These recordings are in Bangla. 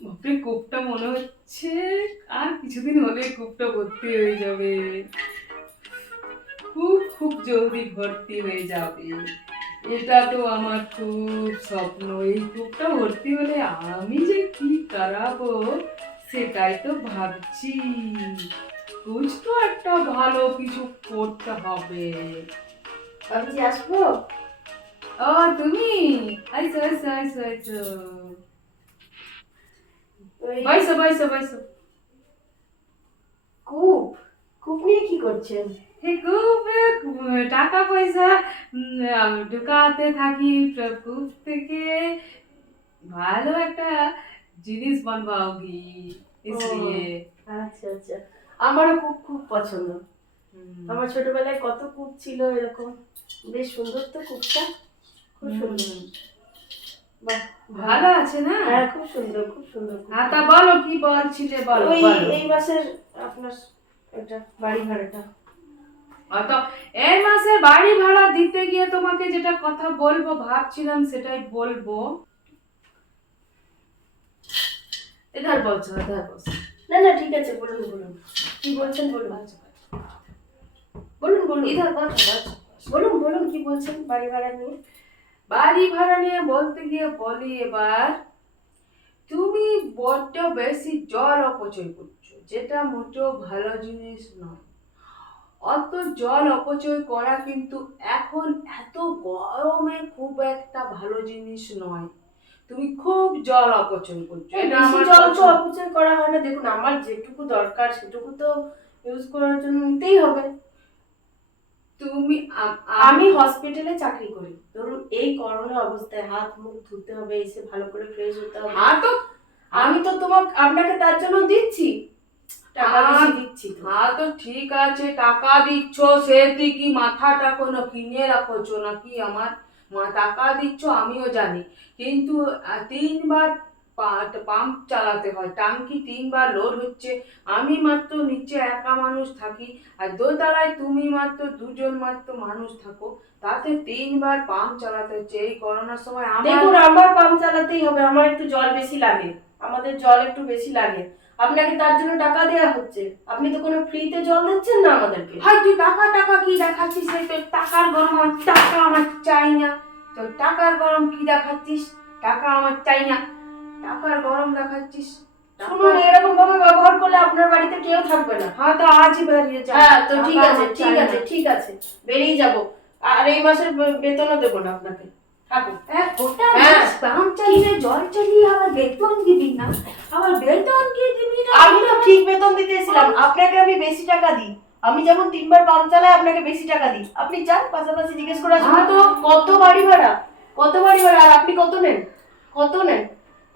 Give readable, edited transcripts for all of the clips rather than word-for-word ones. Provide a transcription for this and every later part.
বাপরে কূপটা মনে হচ্ছে আর কিছুদিন হলে কূপটা ভর্তি হয়ে যাবে। খুব খুব জলদি ভর্তি হয়ে যাবে। এটা তো আমার খুব স্বপ্ন, এই কূপটা ভর্তি হলে আমি যে কি করাবো সেটাই তো ভাবছি। কুছ তো একটা ভালো কিছু করতে হবে। আমি যে আসবো। ও তুমি আইসো আইসো আইসো আইসো, ওই বাইসো বাইসো বাইসো। কূপ কূপ নিয়ে কি করছেন? হে কূপে টাকা পয়সা ঢুকাতে থাকি, কূপ থেকে ভালো একটা জিনিস বানবাওগি ও इसलिए। আচ্ছা আচ্ছা, আমারও কূপ খুব পছন্দ। হুম। আমার ছোটবেলায় কত কূপ ছিল এরকম, বেশ সুন্দর তো কূপটা, খুব সুন্দর। বাহ, ভালো আছে না? হ্যাঁ খুব সুন্দর খুব সুন্দর হ্যাঁ, কূপটা। তা বলো কি বলছিলে, বলো ওই বলো। এই মাসের আপনার এটা বাড়ি ভাড়াটা। তো এই মাসে বাড়ি ভাড়া দিতে গিয়ে তোমাকে যেটা কথা বলবো ভাবছিলাম সেটাই বলবো। এধার বলছো, এধার বলছো। না না ঠিক আছে, বলুন বলুন, কি বলছেন বলুন, বলুন বলুন, ইধার বলছো বলছো। বলুন বলুন কি বলছেন বাড়ি ভাড়া নিয়ে। বাড়ি ভাড়া নিয়ে বলতে গিয়ে বলি এবার, তুমি বড্ড বেশি জল অপচয় করছো, যেটা মোটেও ভালো জিনিস নয়। অত জল অপচয় করা কিন্তু এখন এত গরমে খুব একটা ভালো জিনিস নয়। তুমি খুব জল অপচয় করছো, এটা বেশি আমার জল তো পছন্দ। অপচয় করা হয় না, দেখুন আমার যেটুকু দরকার সেটুকু তো ইউজ করার জন্য নিতেই হবে। তুমি আমি হসপিটালে চাকরি করি, ধরুন এই করোনা অবস্থায় হাত মুখ ধুতে হবে, এসে ভালো করে ফ্রেশ হতে হবে। হ্যাঁ তো, আমি তো আপনাকে তার জন্য দিচ্ছি, টাকা বেশি দিচ্ছি তো। হ্যাঁ তো ঠিক আছে, টাকা দিচ্ছ, সে তুই কি মাথাটা কোনো কিনে রাখছো নাকি আমার? টাকা দিচ্ছ আমিও জানি, কিন্তু 3 বার পাম্প চালাতে হয়, টাঙ্কি 3 বার লোড হচ্ছে। আমি মাত্র নিচে একা মানুষ থাকি, আর দোতলায় তুমি মাত্র দুজন মাত্র মানুষ থাকো, তাতে 3 বার পাম্প চালাতে হচ্ছে এই করোনার সময় আমার। দেখুন আমার পাম্প চালাতেই হবে, আমার একটু জল বেশি লাগে, আমাদের জল একটু বেশি লাগে, আপনাকে তার জন্য টাকা দেওয়া হচ্ছে। আপনি তো কোনো ফ্রিতে জল দিচ্ছেন না আমাদেরকে। হয় তুই টাকা টাকা কি দেখাচ্ছিস? এই তোর টাকার গরম, আমার টাকা আমার চাই না। তোর টাকার গরম কি দেখাচ্ছিস? টাকা আমার চাই না, টাকার গরম দেখাচ্ছিস। শুনুন, এরকম ভাবে ব্যবহার করলে আপনার বাড়িতে কেউ থাকবে না। হ্যাঁ তো আজই বেরিয়ে যা। হ্যাঁ তো ঠিক টাকা আছে আমার ঠিক চাই আছে না। ঠিক আছে, বেরিয়ে যাব। আর এই মাসের বেতনও দেবো না আপনাকে, থাকুন। ওটা হ্যাঁ। পাম্প চালিয়ে জল চালিয়ে আবার বেতন দিবি না? আবার বেতন কি দিবি না? আমি তো ঠিক বেতন দিতে এসেছিলাম, আপনাকে আমি বেশি টাকা দিই। আমি যেমন 3 বার পাম্প চালাই আপনাকে বেশি টাকা দিই, আপনি যান পাশাপাশি জিজ্ঞেস করে আসুন। হ্যাঁ তো কত বাড়ি ভাড়া, কত বাড়ি ভাড়া, আর আপনি কত নেন, কত নেন,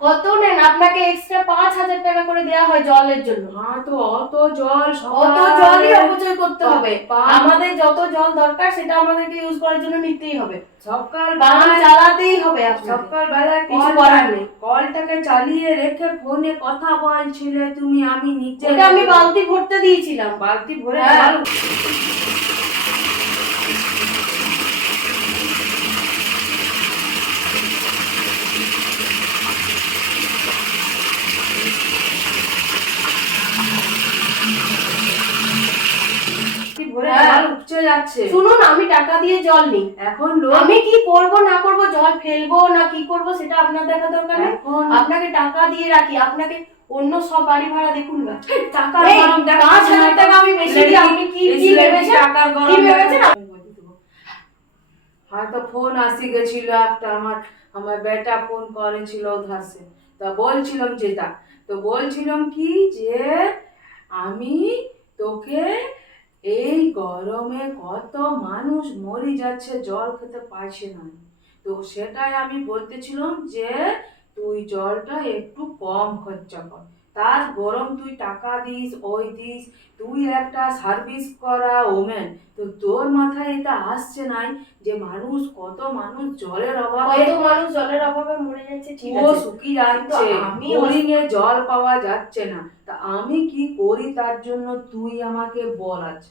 কত নেন? আপনাকে এক্সট্রা 5,000 টাকা করে দেওয়া হয় জলের জন্য। হ্যাঁ তো অত জল অত জলই অপচয় করতে হবে, পাম্প আমাদের যত জল দরকার সেটা আমাদেরকে ইউজ করার জন্য নিতেই হবে, সকাল পাম্প চালাতেই হবে আপনাকে। সকাল বেলায় কিছু করার নেই। কলটাকে চালিয়ে রেখে ফোনে কথা বলছিলে তুমি, আমি নিচে ওটা আমি বালতি ভরতে দিয়েছিলাম। বালতি ভরে হ্যাঁ। জল। বালতি ভরে হ্যাঁ। জল উপচে যাচ্ছে। শুনুন, আমি টাকা দিয়ে জল নিই, এখন লোক আমি কি করব না করব, জল ফেলবো না কি করব সেটা আপনার দেখা দরকার নেই। এখন আপনাকে টাকা দিয়ে রাখি, আপনাকে অন্য সব বাড়ি ভাড়া দেখুন না। টাকার এই, গরম 5,000 টাকা আমি বেশি দিই, আপনি কি কি ভেবেছেন? টাকার কি গরম ভেবেছেন? হয়তো ফোন আসি গেছিল একটা, আমার আমার বেটা ফোন করেছিল ওধার সে, তা বলছিলাম যেটা, তো বলছিলাম কি যে আমি তোকে, এই গরমে কত মানুষ মরে যাচ্ছে জল খেতে পারছে না, তো সেটাই আমি বলতেছিলাম যে তুই জলটা একটু কম খরচা কর, তার গরম তুই টাকা দিস ওই দিস, তুই একটা সার্ভিস করা ওমেন, তো তোর মাথায় এটা আসছে নাই যে মানুষ, কত মানুষ জলের অভাবে, কত মানুষ জলের অভাবে মরে যাচ্ছে, ঠিক ও আছে, শুকিয়ে যাচ্ছে, আমি বোরিং এ জল পাওয়া যাচ্ছে না, তা আমি কি করি তার জন্য তুই আমাকে বল আজ।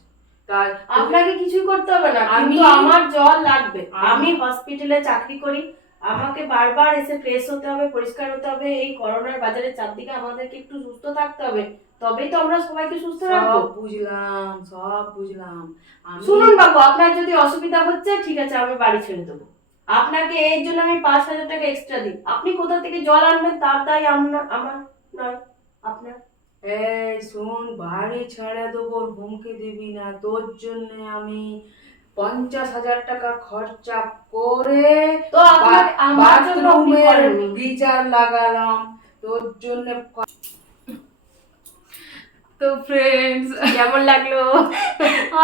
তাই আপনাকে কিছুই করতে হবে না, আমি কিন্তু আমার জল লাগবে। আমি হসপিটালে চাকরি করি, আমাকে বারবার এসে ফ্রেশ হতে হবে, পরিষ্কার হতে হবে, এই করোনার বাজারে চারদিকে আমাদেরকে একটু সুস্থ থাকতে হবে, তবেই তো আমরা সবাইকে সুস্থ রাখবো। সব বুঝলাম আমি শুনুন বাবু, আপনার যদি অসুবিধা হচ্ছে ঠিক আছে, আমি বাড়ি ছেড়ে দেবো। আপনাকে এর জন্য আমি 5,000 টাকা এক্সট্রা দিই। আপনি কোথা থেকে জল আনবেন তার দায় আমার নয়, আপনার। এই শোন, বাড়ি ছেড়ে দেবো হুমকি দিবি না, তোর জন্য আমি 50,000 টাকা খরচা করে তো আপনাকে আমার জন্য আপনি বাথরুমের করেননি। গিজার লাগালাম তোর জন্য। তো ফ্রেন্ডস, কেমন লাগলো?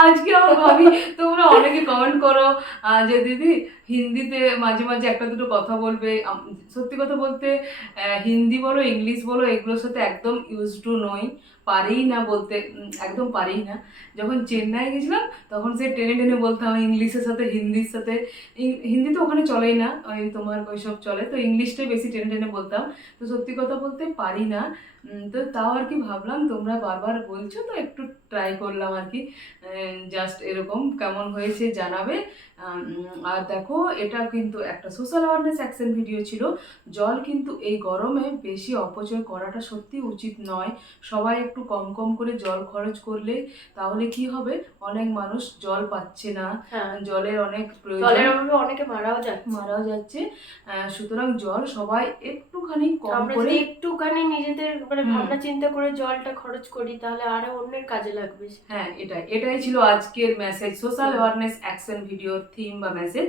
আজকে আমার ভাবি, তোমরা অনেকে কমেন্ট করো যে দিদি হিন্দিতে মাঝে মাঝে একটা দুটো কথা বলবে। সত্যি কথা বলতে হিন্দি বলো ইংলিশ বলো এগুলোর সাথে একদম ইউজ টু নই, পারিই না বলতে, একদম পারিই না। যখন চেন্নাই গেছিলাম তখন সে টেনে টেনে বলতাম ইংলিশের সাথে হিন্দির সাথে। হিন্দি তো ওখানে চলেই না, ওই তোমার ওইসব চলে, তো ইংলিশটাই বেশি টেনে টেনে বলতাম। তো সত্যি কথা বলতে পারি না। তো তাও আর কি ভাবলাম তোমরা বারবার বলছো তো একটু ট্রাই করলাম আর কি, জাস্ট এরকম কেমন হয়েছে জানাবে। আর দেখো এটা কিন্তু একটা সোশ্যাল অ্যাওয়ারনেস অ্যাকশন ভিডিও ছিল। জল কিন্তু এই গরমে বেশি অপচয় করাটা সত্যি উচিত নয়। সবাই একটু কম কম করে জল খরচ করলে তাহলে কি হবে, অনেক মানুষ জল পাচ্ছে না, হ্যাঁ, জলের অনেক প্রয়োজন, জলের অভাবে অনেকে মারাও যাচ্ছে। সুতরাং জল সবাই একটুখানি কম আমরা করে, যদি একটুখানি নিজেদের মানে ভাবনা চিন্তা করে জলটা খরচ করি তাহলে আরো অন্যের কাজে লাগবে। হ্যাঁ এটাই ছিল আজকের মেসেজ, সোশ্যাল অ্যাওয়ারনেস অ্যাকশন ভিডিওর থিম বা মেসেজ।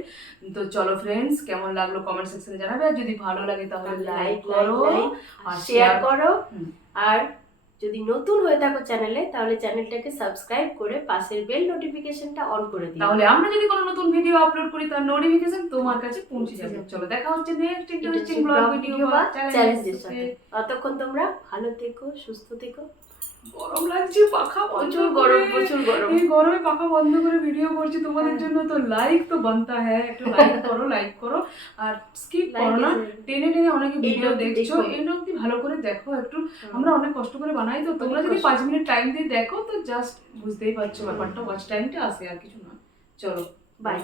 তো চলো ফ্রেন্ডস, কেমন লাগলো কমেন্ট সেকশনে জানাবে, আর যদি ভালো লাগে তাহলে লাইক করো আর শেয়ার করো। আর যদি নতুন হয়ে থাকো চ্যানেলে তাহলে চ্যানেলটাকে সাবস্ক্রাইব করে পাশের বেল নোটিফিকেশনটা অন করে দিও, তাহলে আমরা যদি কোনো নতুন ভিডিও আপলোড করি তার নোটিফিকেশন তোমার কাছে পৌঁছে যাবে। চলো দেখা হচ্ছে নেক্সট ইন্টারেস্টিং ব্লগ ভিডিও বা চ্যালেঞ্জের সাথে। ততক্ষণ তোমরা ভালো থেকো, সুস্থ থেকো। গরম লাগছে, পাখা প্রচুর গরম, প্রচুর গরম। এই গরমে পাখা বন্ধ করে ভিডিও করছি তোমাদের জন্য, তো লাইক তো বানতা হ্যাঁ, একটু লাইক করো আর স্কিপ করো না। টেনে টেনে অনেকে ভিডিও দেখছো, এই অবধি ভালো করে দেখো একটু। আমরা অনেক কষ্ট করে বানাই, তো তোমরা যদি 5 মিনিট টাইম দিয়ে দেখো তো জাস্ট বুঝতেই পারছো ব্যাপারটা, ওয়াচ টাইমটা আসে আর কিছু না। চলো বাই।